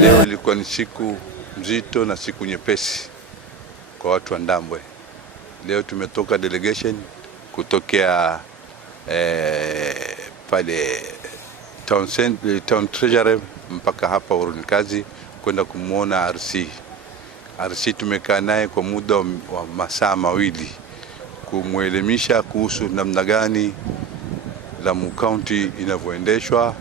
Leo ilikuwa ni siku mzito na siku nyepesi kwa watu wa Ndambwe. Leo tumetoka delegation kutokea pale town treasurer mpaka hapa Uronikazi kwenda kumuona RC. Tumekaa naye kwa muda wa masaa mawili kumuelimisha kuhusu namna gani Lamu County inavyoendeshwa,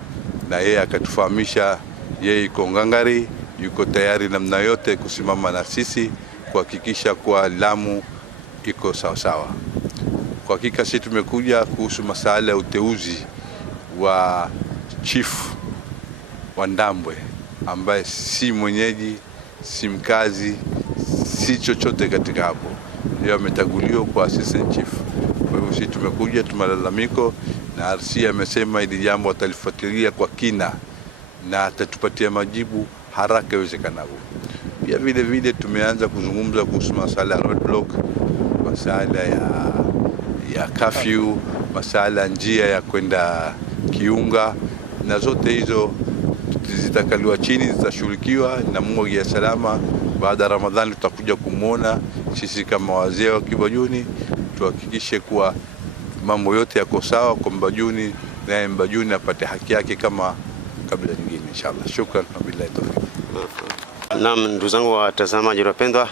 na yeye akatufahamisha yeye iko ngangari, yuko tayari namna yote kusimama na sisi kuhakikisha kwa Lamu iko sawa sawa. Kwa hakika sisi tumekuja kuhusu masuala ya uteuzi wa chief wa Ndambwe ambaye si mwenyeji, si mkazi, si chochote katika hapo. Yeye ametaguliwa kwa assistant chief. Kwa hivyo sisi tumekuja tumalalamiko, na RC amesema ili jambo atalifuatilia kwa kina na atatupatia majibu haraka iwezekanavyo. Pia vile vile tumeanza kuzungumza kuhusu masuala ya roadblock, masuala ya curfew, masuala njia ya kwenda Kiunga, na zote hizo zitakaliwa chini, zitashughulikiwa na Mungu ya salama. Baada ya Ramadhani tutakuja kumuona sisi kama wazee wa Kibajuni, tuhakikishe kuwa mambo yote yako sawa kwa Mbajuni, naye Mbajuni apate haki yake kama kabla nyingine inshallah. Shukran na billahi tawfik. Naam, ndugu zangu watazamaji wapendwa,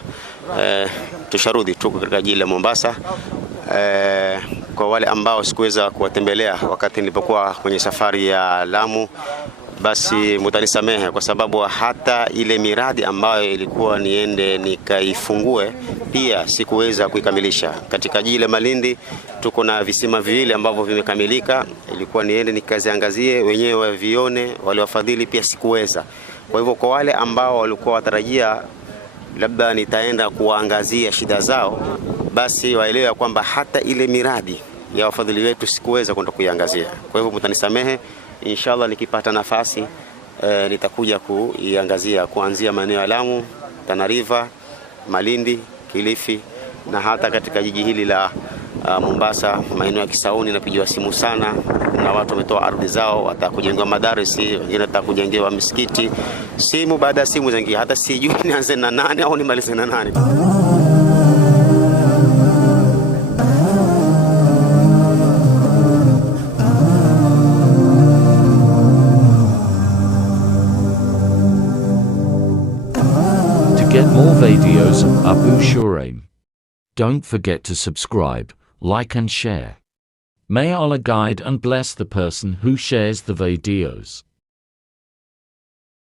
tusharudi tuko katika jiji la Mombasa. Kwa wale ambao sikuweza kuwatembelea wakati nilipokuwa kwenye safari ya Lamu, basi mtanisamehe kwa sababu hata ile miradi ambayo ilikuwa niende nikaifungue pia sikuweza kuikamilisha. Katika jiji la Malindi tuko na visima viwili ambavyo vimekamilika, ilikuwa niende nikaziangazie wenyewe vione, wale wafadhili pia sikuweza. Kwa hivyo kwa wale ambao walikuwa watarajia labda nitaenda kuangazia shida zao, basi waelewe kwamba hata ile miradi ya wafadhili wetu sikuweza kwenda kuiangazia. Kwa hivyo mtanisamehe, inshallah nikipata nafasi nitakuja kuiangazia kuanzia maeneo ya Lamu, Tana River, Malindi, Kilifi na hata katika jiji hili la Mombasa, maeneo ya Kisauni napigiwa simu sana, na watu wametoa ardhi zao watakujengewa madarisi, wengine watakujengewa misikiti, simu baada ya simu zingia, hata sijui nianze na nani au nimalize na nani. To get more videos of Abu Shuraim, don't forget to subscribe, like and share. May Allah guide and bless the person who shares the videos.